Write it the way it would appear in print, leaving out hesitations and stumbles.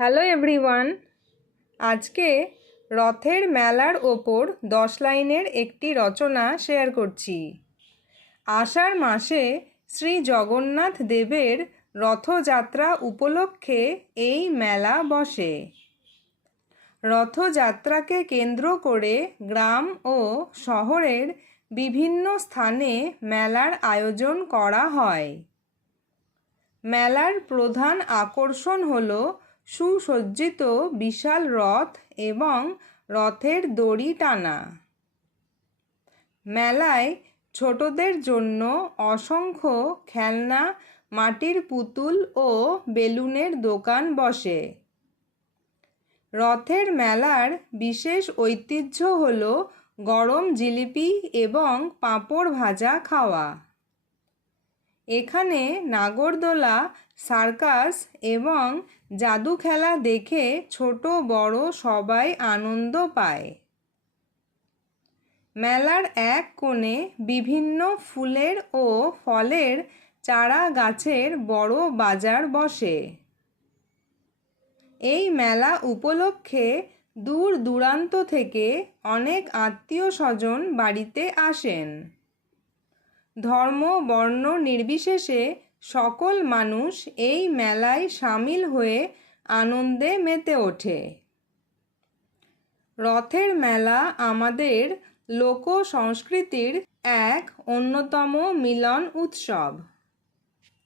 Hello everyone, আজকে রথের মেলার ওপর 10 লাইনের একটি রচনা শেয়ার করছি। আষাঢ় মাসে শ্রী জগন্নাথ দেবের রথযাত্রা উপলক্ষে এই মেলা বসে। রথযাত্রাকে কেন্দ্র করে গ্রাম ও শহরের বিভিন্ন স্থানে মেলার আয়োজন করা হয়। মেলার প্রধান আকর্ষণ হল সুসজ্জিত বিশাল রথ এবং রথের দড়ি টানা। মেলায় ছোটদের জন্য অসংখ্য খেলনা, মাটির পুতুল ও বেলুনের দোকান বসে। রথের মেলার বিশেষ ঐতিহ্য হল গরম জিলিপি এবং পাঁপড় ভাজা খাওয়া। এখানে নাগরদোলা, সার্কাস এবং জাদু খেলা দেখে ছোট বড় সবাই আনন্দ পায়। মেলার এক কোণে বিভিন্ন ফুলের ও ফলের চারা গাছের বড় বাজার বসে। এই মেলা উপলক্ষে দূর দূরান্ত থেকে অনেক আত্মীয় স্বজন বাড়িতে আসেন। ধর্ম বর্ণ নির্বিশেষে সকল মানুষ এই মেলায় সামিল হয়ে আনন্দে মেতে ওঠে। রথের মেলা আমাদের লোক সংস্কৃতির এক অন্যতম মিলন উৎসব।